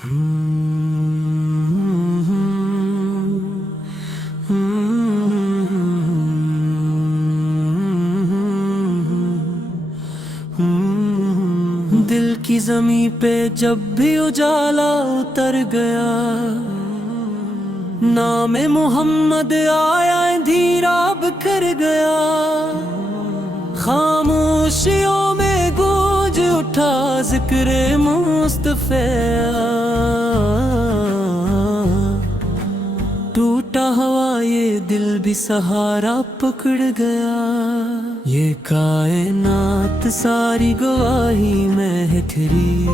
دل کی زمین پہ جب بھی اجالا اتر گیا، نام محمد آیا اندھیرا بکھر گیا، خاموشیوں میں گونج اٹھا ذکر مصطفیٰ، ٹوٹا ہوا یہ دل بھی سہارا پکڑ گیا، یہ کائنات ساری گواہی میں ٹھہری،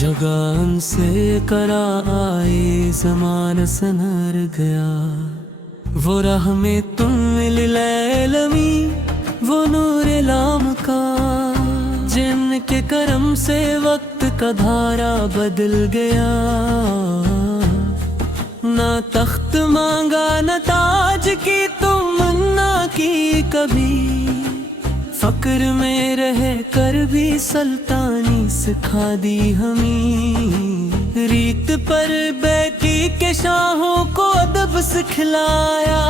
جگہ ان سے کرا آئے زمانہ سنر گیا، وہ رحمت للعالمین، وہ نور لام کا، جن کے کرم سے وقت کا دھارا بدل گیا، نہ تخت مانگا نہ تاج کی تمنا کی کبھی، فقر میں رہ کر بھی سلطانی سکھا دی ہمیں، ریت پر بیٹی کے شاہوں کو ادب سکھلایا،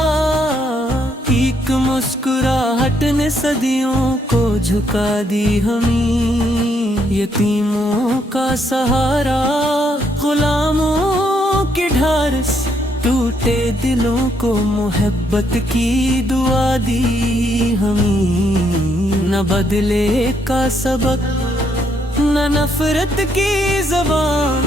ایک مسکراہٹ نے صدیوں کو جھکا دی ہمیں، یتیموں کا سہارا، غلاموں کی ڈھارس، ٹوٹے دلوں کو محبت کی دعا دی ہمیں، نہ بدلے کا سبق نہ نفرت کی زبان،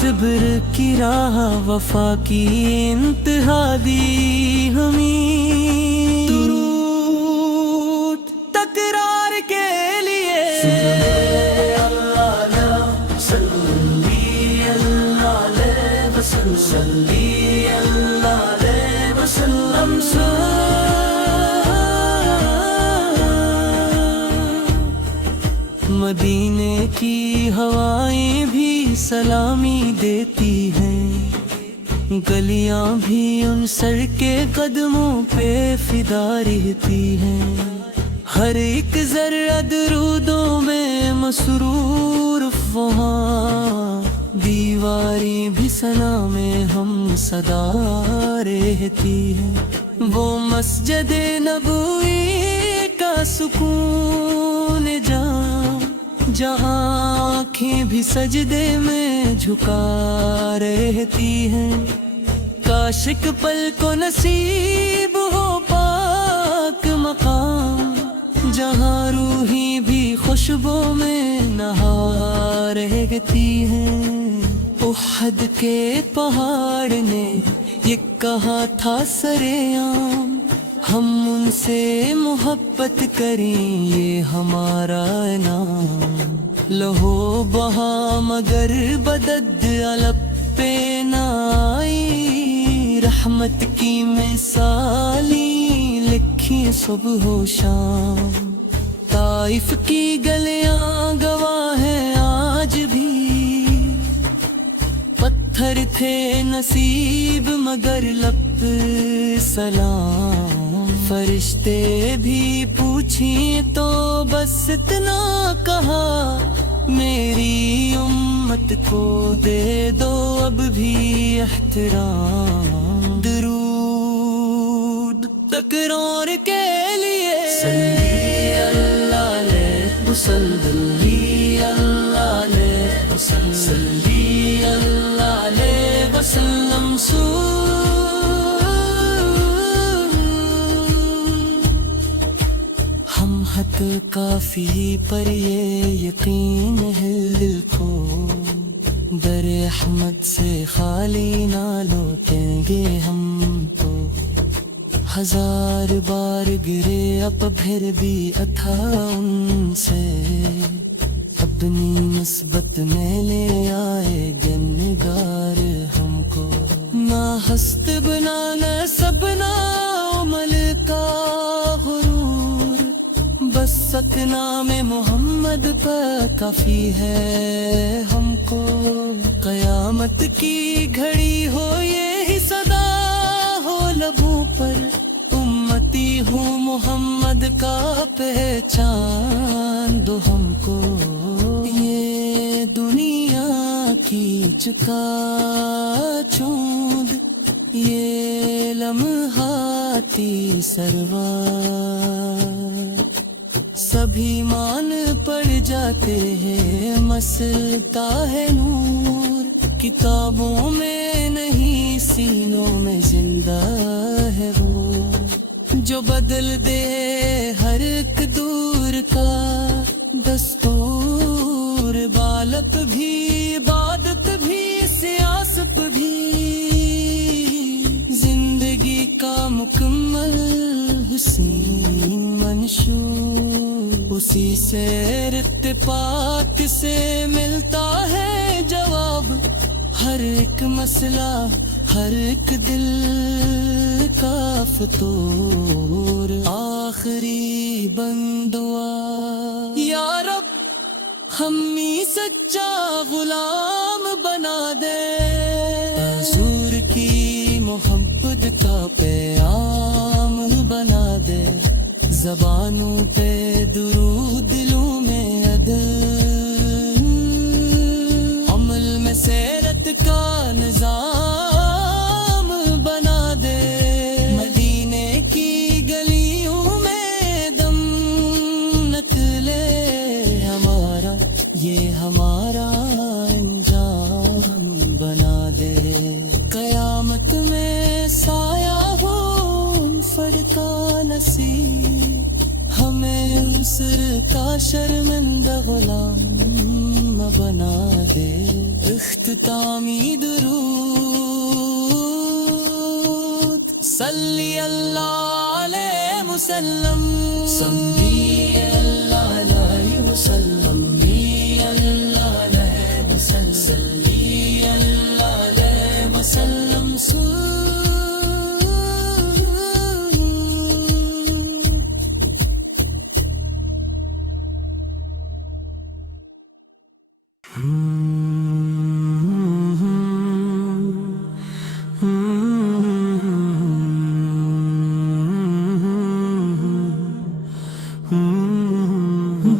صبر کی راہ وفا کی انتہا دی ہمیں، درود تکرار کے لیے صلی اللہ علیہ وسلم، مدینے کی ہوائیں بھی سلامی دیتی ہیں، گلیاں بھی ان سر کے قدموں پہ فدا رہتی ہیں، ہر ایک ذرہ درودوں میں مسرور، وہاں دیواری بھی ثنا میں ہم صدا رہتی ہے، وہ مسجد نبوی کا سکون جہاں آنکھیں بھی سجدے میں جھکا رہتی ہیں، کاش ایک پل کو نصیب ہو پاک مقام، جہاں روحیں بھی خوشبو میں نہا رہتی ہیں، احد کے پہاڑ نے یہ کہا تھا سرعام، ہم ان سے محبت کریں یہ ہمارا انعام، لہو بہا مگر بدد علب پہ نہ آئی، رحمت کی مثالی لکھی صبح و شام، طائف کی گلیاں گواہ ہیں آج بھی، پتھر تھے نصیب مگر لب سلام، فرشتے بھی پوچھیں تو بس اتنا کہا، میری امت کو دے دو اب بھی احترام، درود تکرار کے لیے صلی اللہ علیہ وسلم، صلی اللہ علیہ وسلم، صلی اللہ علیہ وسلم، ہم حد کافی پر یہ یقین ہے دل کو، در احمد سے خالی نہ لوٹیں گے ہم تو، ہزار بار گرے اب پھر بھی اتھا ان سے، اپنی نسبت میں لے آئے گے نگار ہم کو، نہ ہست بنانا سبنا عمل کا غرور، بس ستنام محمد پر کافی ہے ہم کو، قیامت کی گھڑی ہو یہی صدا ہو لبوں پر، امتی ہوں محمد کا پہچان دو ہم کو، یہ دنیا کی چکا چوند یہ لمحاتی سروار سبھی مان پڑ جاتے ہیں مسلتا ہے نور کتابوں میں نہیں سینوں میں زندہ ہے وہ جو بدل دے ہر ایک دور کا دستور بالت بھی عبادت بھی سیاست بھی زندگی کا مکمل حسین منشور اسی سے ارتباط سے ملتا ہے جواب ہر ایک مسئلہ ہر ایک دل کا فطور آخری بندوا یا رب ہمیں سچا غلام بنا دے حضور کی محبت کا پیام بنا دے زبانوں پہ درود دلوں میں عدل عمل میں سیرت کا نظام بنا دے مدینے کی گلیوں میں دم نکلے ہمارا یہ ہمارا انجام بنا دے قیامت میں سایہ ہو فرقہ نصیب ہمیں عسر کا شرمندہ غلام بنا دے اختتامی درود صلی اللہ علیہ وسلم صلی اللہ علیہ وسلم صلی اللہ علیہ وسلم صلی اللہ علیہ وسلم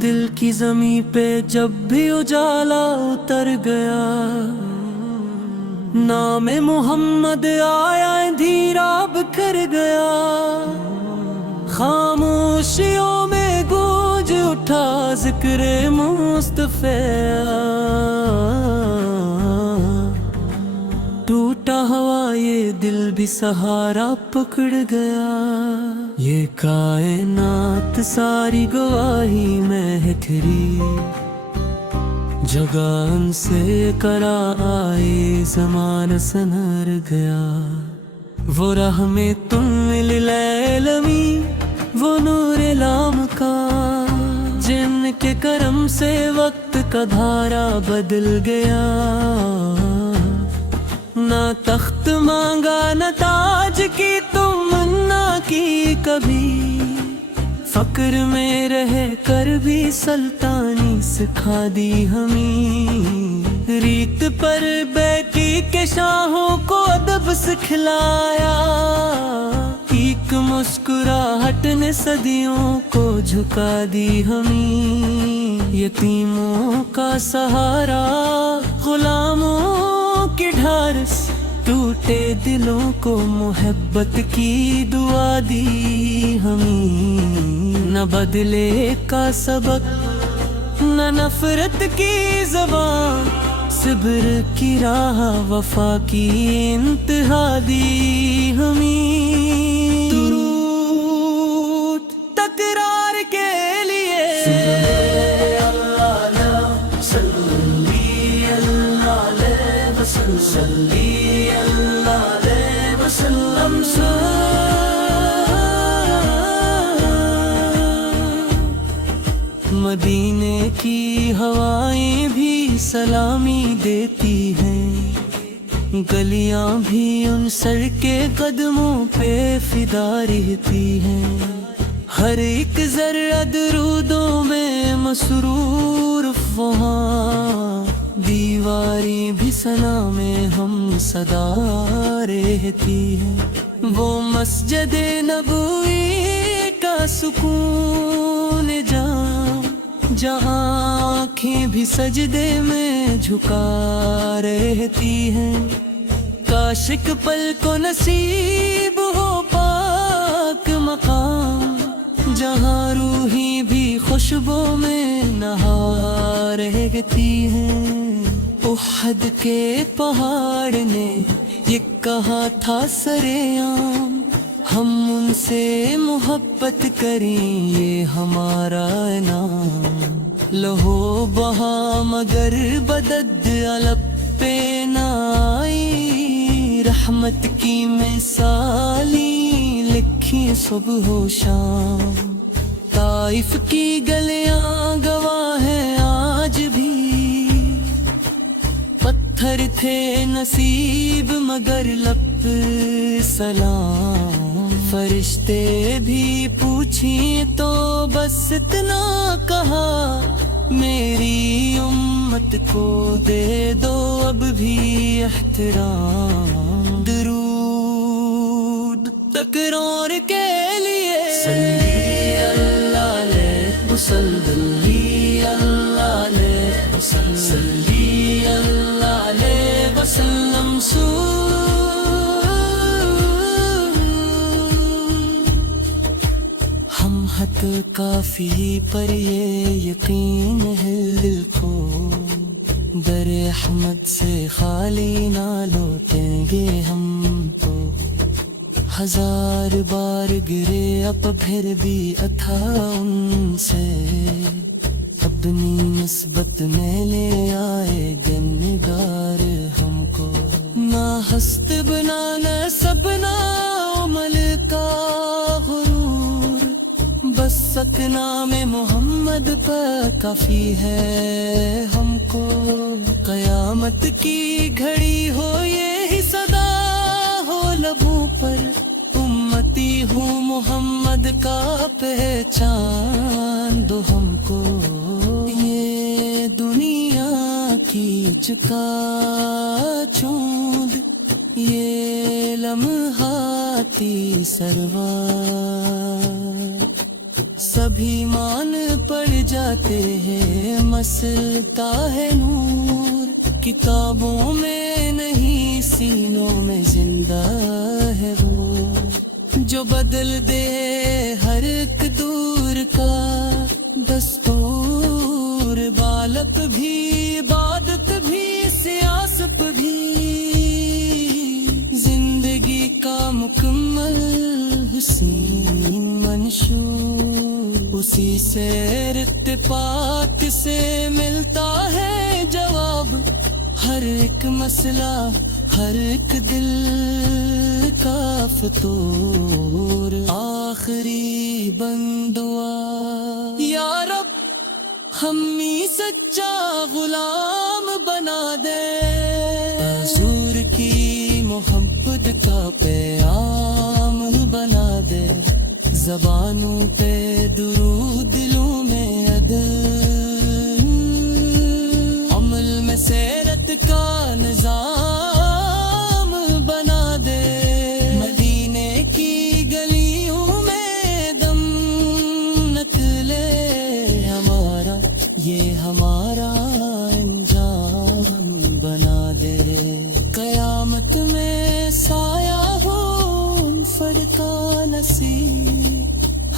دل کی زمیں پہ جب بھی اجالا اتر گیا نام محمد آیا اندھیرا بکھر گیا خاموشیوں میں گونج اٹھا ذکر مصطفیٰ ٹوٹا ہوا یہ دل بھی سہارا پکڑ گیا یہ کائنات ساری گواہی میں ہے کھری جگہ ان سے کرا آئی زمانہ سنر گیا وہ رحمت للعالمین وہ نور لام کا جن کے کرم سے وقت کا دھارا بدل گیا نہ تخت مانگا نہ تاج کی تمنا کی کبھی فقر میں رہ کر بھی سلطانی سکھا دی ہمیں ریت پر بیٹی کے شاہوں کو ادب سکھلایا ایک مسکراہٹ نے صدیوں کو جھکا دی ہمیں یتیموں کا سہارا غلاموں کی ڈھارس ٹوٹے دلوں کو محبت کی دعا دی ہمیں نہ بدلے کا سبق نہ نفرت کی زبان صبر کی راہ وفا کی انتہا دی ہمیں درود تکرار کے لیے صلی اللہ علیہ وسلم مدینے کی ہوائیں بھی سلامی دیتی ہیں گلیاں بھی ان سر کے قدموں پہ فدا رہتی ہیں ہر ایک ذرہ درودوں میں مسرور وہاں دیواری بھی ثنا میں ہم صدا رہتی ہے وہ مسجد نبوی کا سکون جام جہاں آنکھیں بھی سجدے میں جھکا رہتی ہیں، کاش ایک پل کو نصیب ہو پاک مقام، جہاں روحیں بھی خوشبو میں نہا رہتی ہیں۔ احد کے پہاڑ نے یہ کہا تھا سرعام، ہم ان سے محبت کریں یہ ہمارا انعام، لہو بہا مگر بدد علب پہ نہ آئی، رحمت کی مثالی لکھی صبح و شام، طائف کی گلیاں گواہ ہیں آج بھی، پتھر تھے نصیب مگر لب سلام، فرشتے بھی پوچھیں تو بس اتنا کہا، میری امت کو دے دو اب بھی احترام، درود تکرار کے لیے صلی اللہ علیہ وسلم، صلی اللہ علیہ وسلم، صلی اللہ علیہ وسلم، ہم حد کافی پر یہ یقین ہے دل کو، در احمد سے خالی نہ لوٹیں گے ہم تو، ہزار بار گرے اب پھر بھی اتھا ان سے، اپنی نسبت میں لے آئے گے نگار ہم کو، نہ ہست بنانا سبنا عمل کا غرور، بس سکنا میں محمد پر کافی ہے ہم کو، قیامت کی گھڑی ہو یہی صدا ہو لبوں پر، امتی ہوں محمد کا پہچان دو ہم کو، یہ دنیا کی چکا چوند، یہ لمحاتی سروار، سبھی مان پڑ جاتے ہیں مسلتا ہے نور، کتابوں میں نہیں سینوں میں زندہ ہے وہ، جو بدل دے ہر ایک دور کا دستور، بالت بھی عبادت بھی سیاست بھی، زندگی کا مکمل حسین منشور، اسی سے ارتباط سے ملتا ہے جواب، ہر ایک مسئلہ ہر ایک دل کا فطور، آخری بندوا یا رب ہمیں سچا غلام بنا دے، حضور کی محبت کا پیام بنا دے، زبانوں پہ درود دلوں میں ادب، عمل میں سیرت کا نظام بنا دے، مدینے کی گلیوں میں دم نکلے ہمارا، یہ ہمارا انجام بنا دے، قیامت میں سایہ ہو ان فر کا نصیب،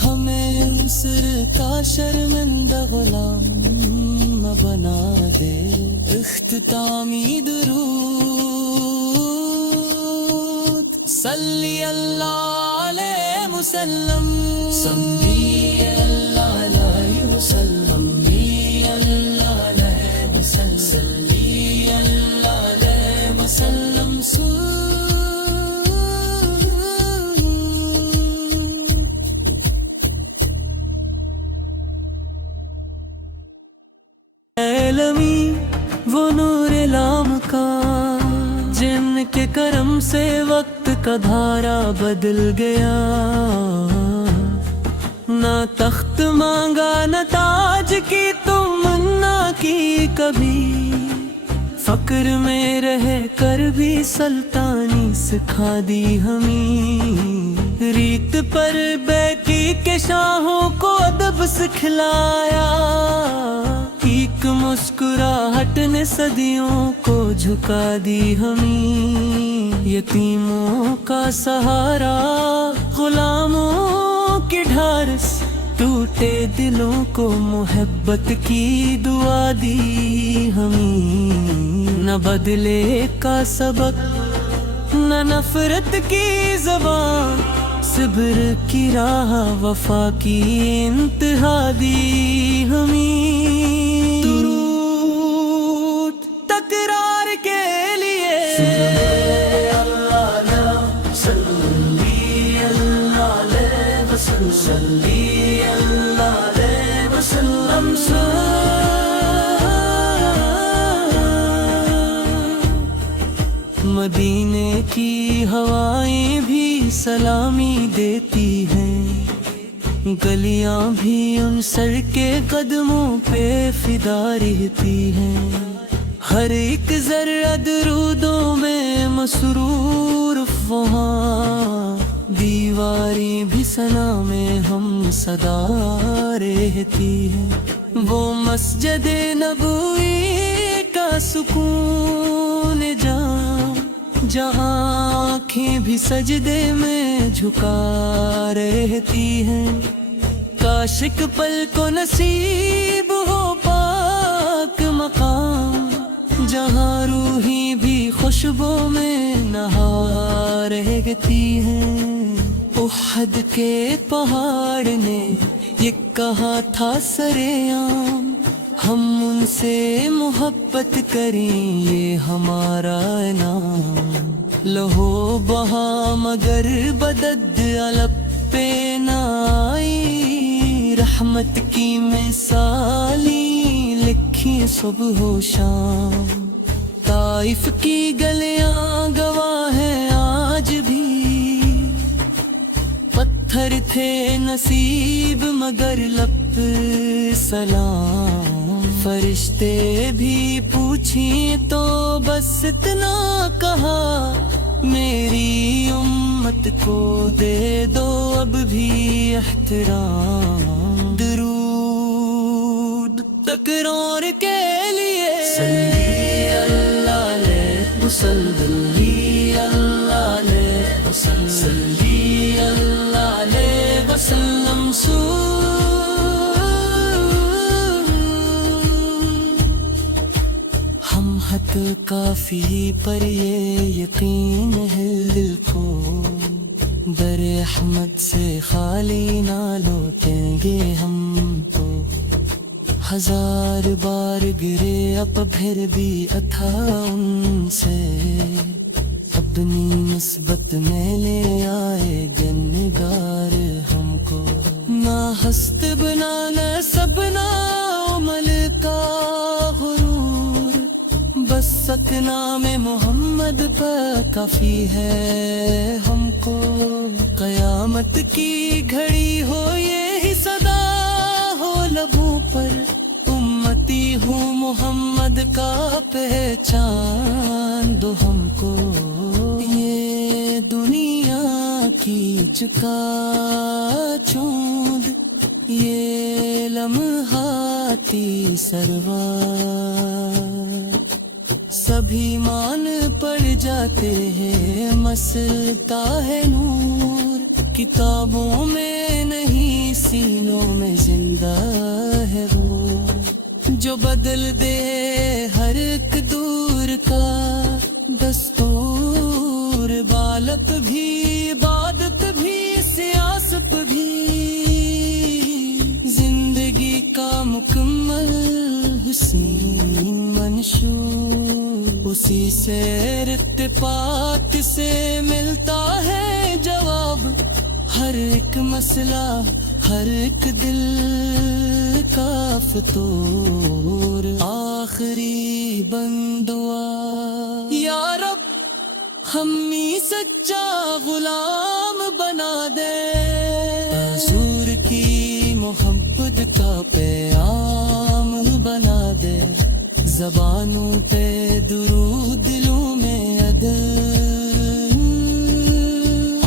ہمیں مصر کا شرمندہ غلام بنا دے، اختتامی درود صلی اللہ علیہ وسلم، صلی اللہ علیہ وسلم، صلی اللہ علیہ وسلم، صلی اللہ علیہ وسلم، عالمی وہ نور لام کا، جن کے کرم سے وقت کا دھارا بدل گیا، نہ تخت مانگا نہ تاج کی تمنا کی کبھی، فقر میں رہ کر بھی سلطانی سکھا دی ہمیں، ریت پر بیٹی کے شاہوں کو ادب سکھلایا، ایک مسکراہٹ نے صدیوں کو جھکا دی ہمیں، یتیموں کا سہارا، غلاموں کی ڈھارس، ٹوٹے دلوں کو محبت کی دعا دی ہمیں، نہ بدلے کا سبق نہ نفرت کی زبان، صبر کی راہ وفا کی انتہا دی ہمیں، درود تکرار کے لیے صلی اللہ علیہ وسلم، مدینے کی ہوائیں بھی سلامی دیتی ہیں، گلیاں بھی ان سر کے قدموں پہ فدا رہتی ہیں، ہر ایک ذرہ درودوں میں مسرور، وہاں دیواری بھی ثنا میں ہم صدا رہتی ہے، وہ مسجد نبوی کا سکون جہاں آنکھیں بھی سجدے میں جھکا رہتی ہیں، کاش ایک پل کو نصیب ہو پاک مقام، جہاں روحیں بھی خوشبو میں نہا رہتی ہیں، احد کے پہاڑ نے یہ کہا تھا سرعام، ہم ان سے محبت کریں یہ ہمارا انعام، لہو بہا مگر بدد علب پہ نہ آئی، رحمت کی مثالی لکھی صبح و شام، طائف کی گلیاں گواہ ہیں آج بھی، پتھر تھے نصیب مگر لب سلام، فرشتے بھی پوچھیں تو بس اتنا کہا، میری امت کو دے دو اب بھی احترام، درود تکرار کے لیے صلی اللہ علیہ وسلم، صلی اللہ علیہ وسلم، صلی اللہ علیہ وسلم، ہم حد کافی پر یہ یقین ہے دل کو، در احمد سے خالی نہ لوٹیں گے ہم تو، ہزار بار گرے اب پھر بھی اتھا ان سے، اپنی نسبت میں لے آئے گنگار ہم کو، نہ ہست بنانا سبنا عمل کا غرور، بس ستنام محمد پر کافی ہے ہم کو، قیامت کی گھڑی ہو یہی صدا ہو لبوں پر، امتی ہوں محمد کا پہچان دو ہم کو، یہ دنیا کی چکا چوند، یہ لمحاتی سروار، سبھی مان پڑ جاتے ہیں مسلتا ہے نور، کتابوں میں نہیں سینوں میں زندہ ہے وہ، جو بدل دے ہر ایک دور کا دستور، بالت بھی عبادت بھی سیاست بھی، زندگی کا مکمل حسین منشور، اسی سے ارتباط سے ملتا ہے جواب، ہر ایک مسئلہ ہر ایک دل کا فطور، آخری بندوا یا رب ہمیں سچا غلام بنا دے، حضور کی محبت کا پیام بنا دے، زبانوں پہ درود دلوں میں ادب،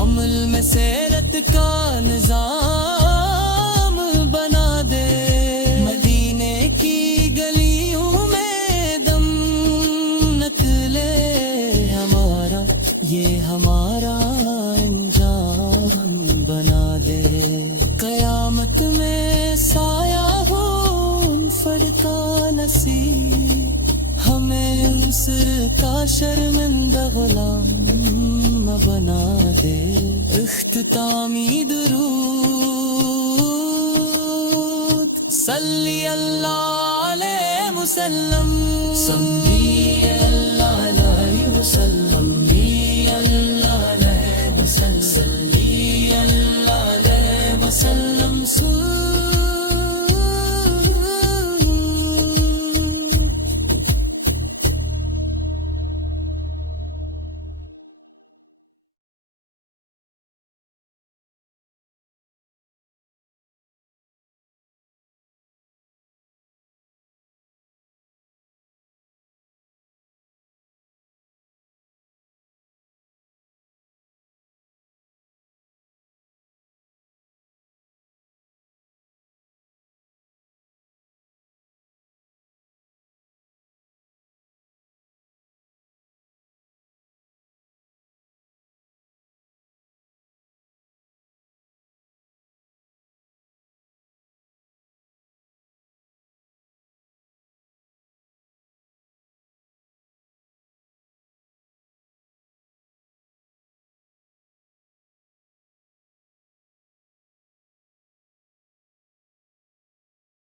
عمل میں سیرت یہ ہمارا انجام بنا دے، قیامت میں سایہ ہو ان فرقہ نصیب، ہمیں عسر کا شرمندہ غلام بنا دے۔ اختتامی درود، صلی اللہ علیہ وسلم،